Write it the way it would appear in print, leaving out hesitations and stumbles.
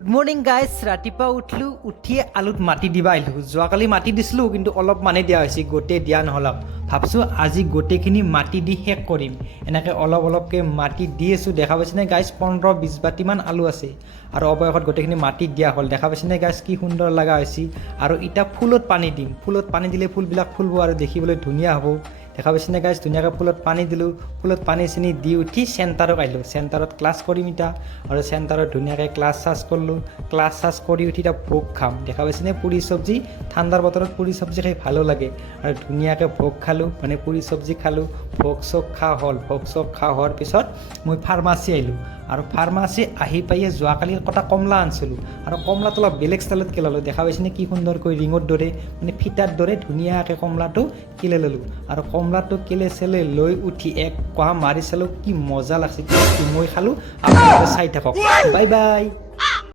good morning guys ৰাতিপুৱা উঠিলোঁ উঠিয়ে আলুত মাটি দিবা আহিলোঁ যোৱাকালি মাটি দিছিলোঁ কিন্তু অলপ মানি দিয়া হৈছে গোটেই দিয়া নহ'ল ভাবছোঁ আজি গোটেইখিনি মাটি দি শেষ কৰিম এনেকৈ অলপ অলপকৈ মাটি দি আছোঁ দেখা পাইছেনে গাইজ 15-20 বাতিমান আলু আছে আৰু অৱশেষত গোটেইখিনি মাটি দিয়া হ'ল দেখা পাইছেনে গাইজ কি সুন্দৰ লগা হৈছে আৰু এতিয়া ফুলত পানী দিম ফুলত পানী দিলে ফুলবিলাক ফুলব আৰু দেখিবলৈ ধুনীয়া হ'ব দেখা পাইছেনে গাইজ ধুনীয়াকৈ ফুলত পানী দিলোঁ ফুলত পানী চানী দি উঠি চেণ্টাৰত আহিলোঁ চেণ্টাৰত ক্লাছ কৰিম এতিয়া আৰু চেণ্টাৰত ধুনীয়াকৈ ক্লাছ কৰিলোঁ ক্লাছ কৰি উঠি এতিয়া ভোগ খাম দেখা পাইছেনে পুৰি চব্জি ঠাণ্ডাৰ বতৰত পুৰি চব্জি খাই ভালো লাগে আৰু ধুনীয়াকৈ ভোগ খালোঁ মানে পুৰি চব্জি খালোঁ ভোগ চোগ খোৱা হ'ল ভোগ চোগ খোৱা হোৱাৰ পিছত মই ফাৰ্মাচী আহিলোঁ আৰু ফাৰ্মাচী আহি পাইয়ে যোৱাকালি কটা কমলা আনিছিলোঁ আৰু কমলাটো অলপ বেলেগ ষ্টাইলত কেলালোঁ দেখা পাইছেনে কি সুন্দৰকৈ ৰিঙৰ দৰে মানে ফিটাৰ দৰে ধুনীয়াকৈ কমলাটো কিলে ল'লোঁ আৰু কমলাটো কেলে চেলে লৈ উঠি এক কোৱা মাৰি চালোঁ কি মজা লাগিছে মই খালোঁ আপোনালোকে চাই থাকক বাই বাই